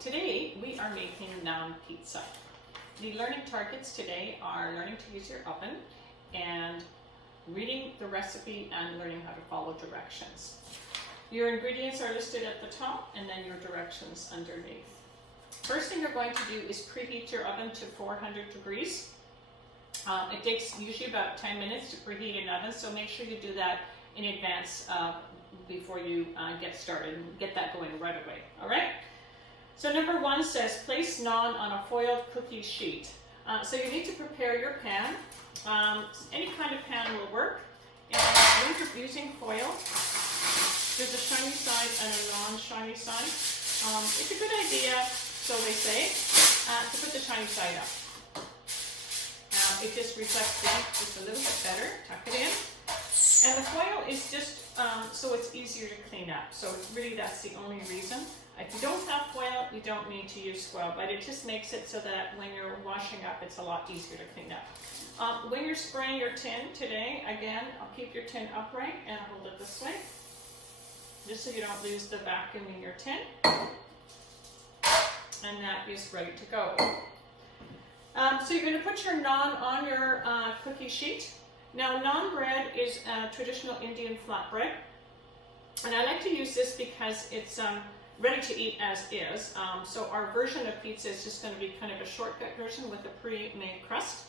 today we are making naan pizza. The learning targets today are learning to use your oven and reading the recipe and learning how to follow directions. Your ingredients are listed at the top and then your directions underneath. First thing you're going to do is preheat your oven to 400 degrees. It takes usually about 10 minutes to preheat an oven, so make sure you do that in advance before you get started and get that going right away. All right? So number 1 says place naan on a foiled cookie sheet. So you need to prepare your pan. Any kind of pan will work. And when you're using foil, there's a shiny side and a non-shiny side. It's a good idea, so they say, to put the shiny side up. It just reflects the heat just a little bit better. Tuck it in. And the foil is just so it's easier to clean up. So really that's the only reason. If you don't have foil, you don't need to use foil, but it just makes it so that when you're washing up, it's a lot easier to clean up. When you're spraying your tin today, again, I'll keep your tin upright and hold it this way, just so you don't lose the vacuum in your tin. And that is ready to go. So you're going to put your naan on your cookie sheet. Now, naan bread is a traditional Indian flatbread, and I like to use this because it's ready to eat as is. So our version of pizza is just going to be kind of a shortcut version with a pre-made crust.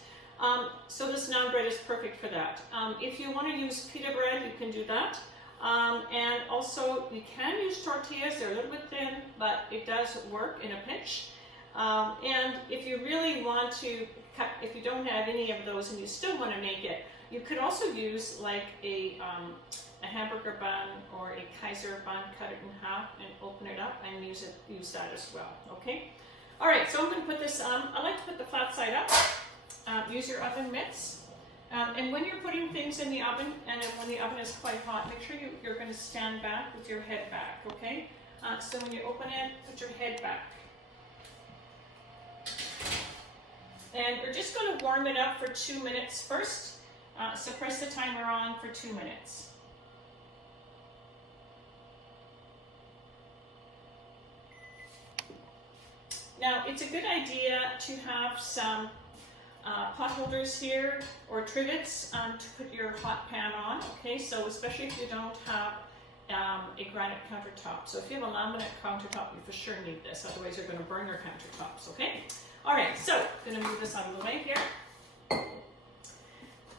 So this naan bread is perfect for that. If you want to use pita bread, you can do that. And also you can use tortillas. They're a little bit thin, but it does work in a pinch. And if you really want to cut, if you don't have any of those and you still want to make it, you could also use like a hamburger bun or a Kaiser bun, cut it in half and open it up and use that as well. Okay. All right. So I'm going to put this. I like to put the flat side up. Use your oven mitts. And when you're putting things in the oven, and when the oven is quite hot, make sure you're going to stand back with your head back. Okay. So when you open it, put your head back. And we're just going to warm it up for 2 minutes first. So press the timer on for 2 minutes. Now, it's a good idea to have some pot holders here or trivets to put your hot pan on. Okay, so especially if you don't have a granite countertop. So if you have a laminate countertop, you for sure need this. Otherwise, you're going to burn your countertops. Okay. All right, so I'm going to move this out of the way here.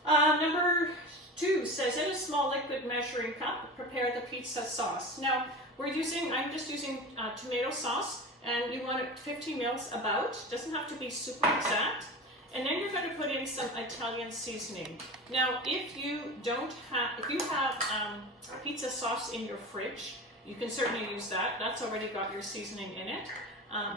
Number 2 says, in a small liquid measuring cup, prepare the pizza sauce. Now, I'm just using tomato sauce, and you want it 50 mils about. Doesn't have to be super exact. And then you're going to put in some Italian seasoning. Now, if you have pizza sauce in your fridge, you can certainly use that. That's already got your seasoning in it.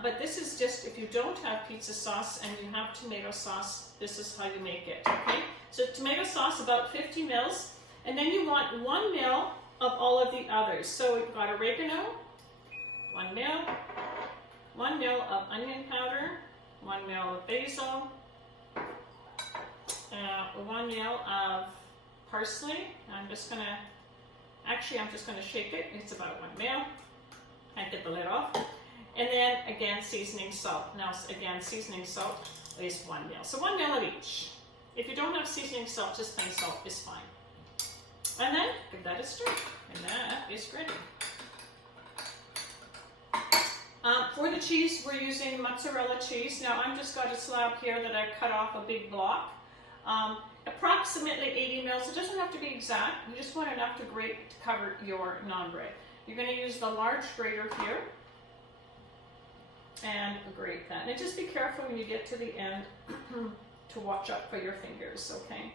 But this is just, if you don't have pizza sauce and you have tomato sauce, this is how you make it, okay? So tomato sauce, about 50 mils, and then you want 1 mil of all of the others. So we've got oregano, 1 mil, 1 mil of onion powder, 1 mil of basil, 1 mil of parsley. I'm just gonna shake it. It's about 1 mil. I get the lid off. And then again, seasoning salt. Now again, seasoning salt is 1 mil. So 1 mil of each. If you don't have seasoning salt, just plain salt is fine. And then give that a stir. And that is ready. For the cheese, we're using mozzarella cheese. Now I've just got a slab here that I cut off a big block. Approximately 80 mils. It doesn't have to be exact. You just want enough to grate to cover your naan bread. You're going to use the large grater here and grate that. And just be careful when you get to the end to watch out for your fingers, okay?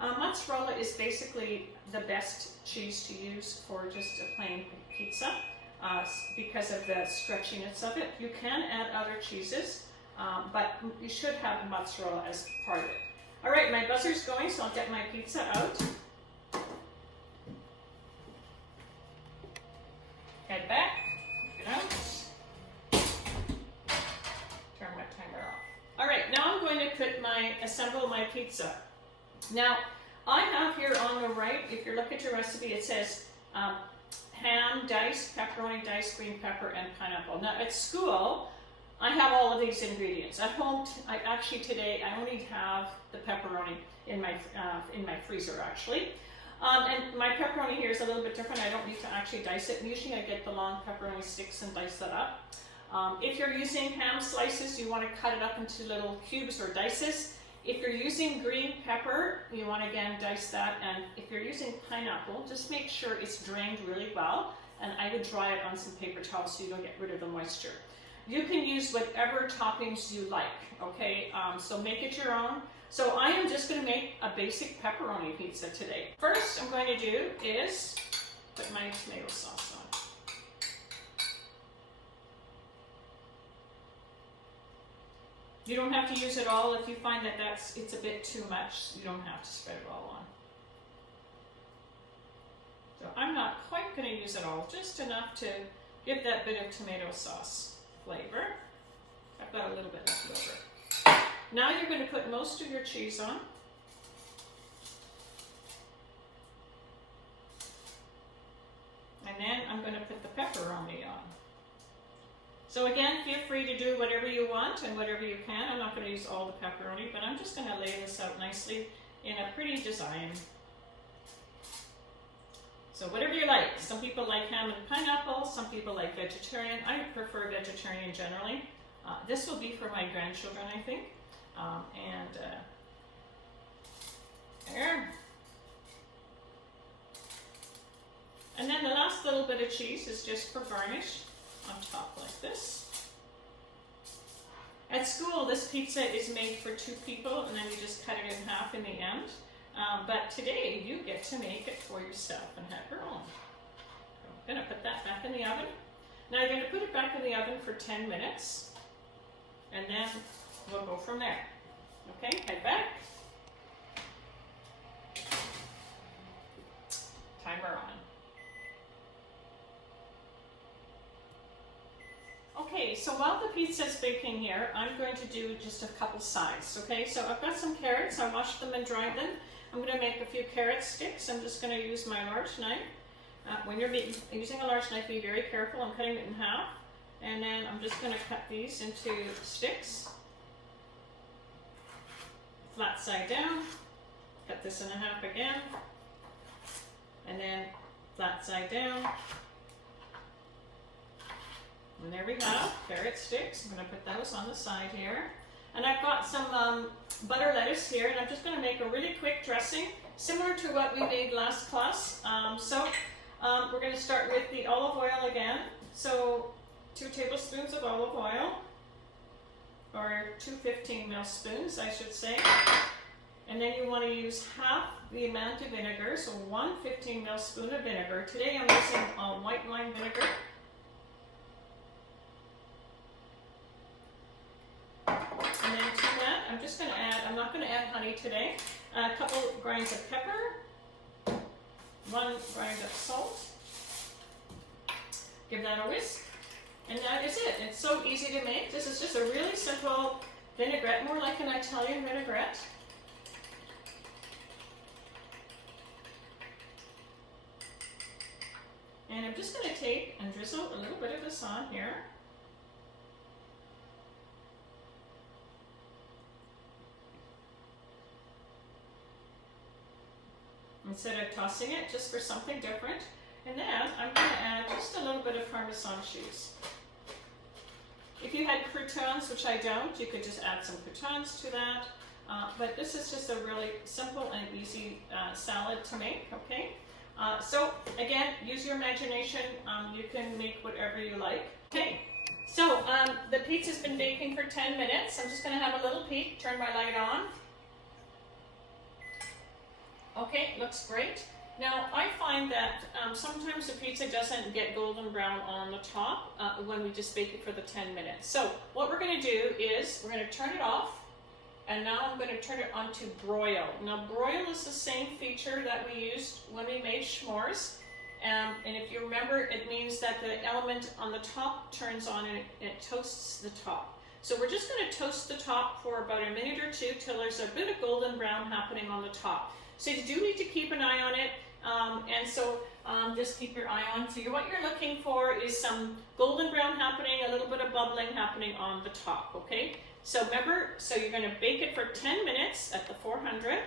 Mozzarella is basically the best cheese to use for just a plain pizza because of the stretchiness of it. You can add other cheeses, but you should have mozzarella as part of it. All right, my buzzer's going, so I'll get my pizza out. Head back, get out. Turn my timer off. All right, now I'm going to assemble my pizza. Now, I have here on the right, if you look at your recipe, it says ham, diced pepperoni, diced green pepper, and pineapple. Now at school, I have all of these ingredients. At home, today I only have the pepperoni in my freezer actually. And my pepperoni here is a little bit different. I don't need to actually dice it. Usually I get the long pepperoni sticks and dice that up. If you're using ham slices, you want to cut it up into little cubes or dices. If you're using green pepper, you want to again dice that. And if you're using pineapple, just make sure it's drained really well. And I would dry it on some paper towels so you don't get rid of the moisture. You can use whatever toppings you like, okay? So make it your own. So I am just going to make a basic pepperoni pizza today. First I'm going to do is put my tomato sauce on. You don't have to use it all. If you find that it's a bit too much, you don't have to spread it all on. So I'm not quite going to use it all, just enough to give that bit of tomato sauce flavor. I've got a little bit left over. Now you're going to put most of your cheese on. And then I'm going to put the pepperoni on. So again, feel free to do whatever you want and whatever you can. I'm not going to use all the pepperoni, but I'm just going to lay this out nicely in a pretty design. So whatever you like. Some people like ham and pineapple, some people like vegetarian. I prefer vegetarian generally. This will be for my grandchildren, I think. There. And then the last little bit of cheese is just for garnish on top like this. At school, this pizza is made for 2 people, and then you just cut it in half in the end. But today, you get to make it for yourself and have your own. I'm going to put that back in the oven. Now you're going to put it back in the oven for 10 minutes, and then we'll go from there. Okay, head back. Timer on. Okay, so while the pizza is baking here, I'm going to do just a couple sides. Okay, so I've got some carrots. I washed them and dried them. I'm going to make a few carrot sticks. I'm just going to use my large knife. When you're using a large knife, be very careful. I'm cutting it in half. And then I'm just going to cut these into sticks. Flat side down. Cut this in half again. And then flat side down. And there we have carrot sticks. I'm going to put those on the side here. And I've got some butter lettuce here, and I'm just going to make a really quick dressing, similar to what we made last class. We're going to start with the olive oil again. So 2 tablespoons of olive oil, or 2 15-ml spoons, I should say. And then you want to use half the amount of vinegar, so 1 15-ml spoon of vinegar. Today I'm using white wine vinegar. And then to that, I'm just going to add, I'm not going to add honey today, a couple grinds of pepper, 1 grind of salt. Give that a whisk. And that is it. It's so easy to make. This is just a really simple vinaigrette, more like an Italian vinaigrette. And I'm just going to take and drizzle a little bit of this on here. Instead of tossing it, just for something different. And then I'm going to add just a little bit of Parmesan cheese. If you had croutons, which I don't, you could just add some croutons to that. But this is just a really simple and easy salad to make, okay? So again, use your imagination. You can make whatever you like. Okay, so the pizza's been baking for 10 minutes. I'm just going to have a little peek, turn my light on. Okay, looks great. Now, I find that sometimes the pizza doesn't get golden brown on the top when we just bake it for the 10 minutes. So what we're going to do is we're going to turn it off, and now I'm going to turn it on to broil. Now, broil is the same feature that we used when we made s'mores. And if you remember, it means that the element on the top turns on and it toasts the top. So we're just going to toast the top for about a minute or 2 till there's a bit of golden brown happening on the top. So you do need to keep an eye on it. And so just keep your eye on. So what you're looking for is some golden brown happening, a little bit of bubbling happening on the top, okay? So remember, so you're going to bake it for 10 minutes at the 400.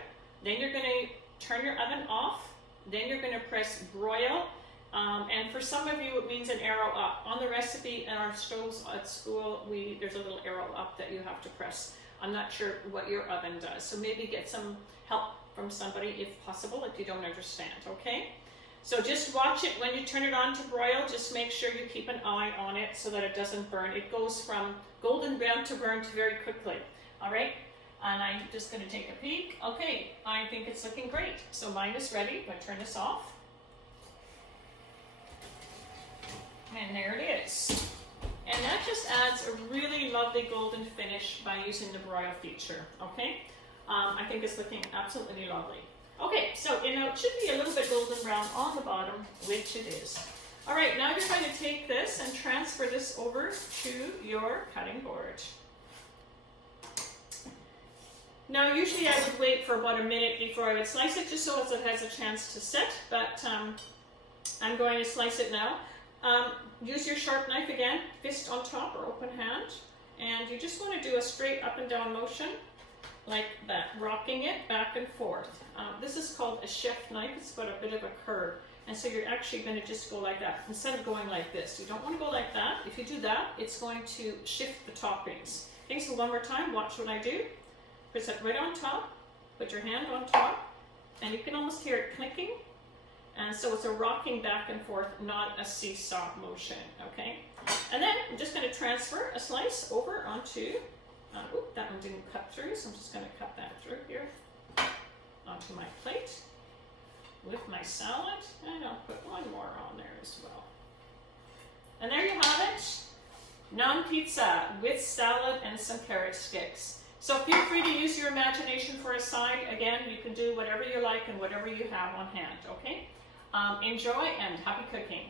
Then you're going to turn your oven off. Then you're going to press broil. And for some of you, it means an arrow up. On the recipe and our stoves at school, there's a little arrow up that you have to press. I'm not sure what your oven does. So maybe get some help from somebody if possible, if you don't understand, okay? So just watch it when you turn it on to broil. Just make sure you keep an eye on it so that it doesn't burn. It goes from golden brown to burnt very quickly, all right? And I'm just going to take a peek. Okay, I think it's looking great. So mine is ready. I'm going to turn this off. And there it is. And that just adds a really lovely golden finish by using the broil feature, okay? I think it's looking absolutely lovely. Okay, so it should be a little bit golden brown on the bottom, which it is. All right, now you're going to take this and transfer this over to your cutting board. Now, usually I would wait for about a minute before I would slice it, just so as it has a chance to set, but I'm going to slice it now. Use your sharp knife again, fist on top or open hand, and you just want to do a straight up and down motion like that, rocking it back and forth. This is called a chef knife. It's got a bit of a curve, and so you're actually going to just go like that instead of going like this. You don't want to go like that. If you do that, it's going to shift the toppings. Okay, so one more time, watch what I do. Press it right on top, put your hand on top, and you can almost hear it clicking. And so it's a rocking back and forth, not a seesaw motion, okay? And then I'm just going to transfer a slice over onto, that one didn't cut through, so I'm just going to cut that through here, onto my plate with my salad, and I'll put one more on there as well. And there you have it, Naan Pizza with salad and some carrot sticks. So feel free to use your imagination for a side. Again, you can do whatever you like and whatever you have on hand, okay? Enjoy and happy cooking.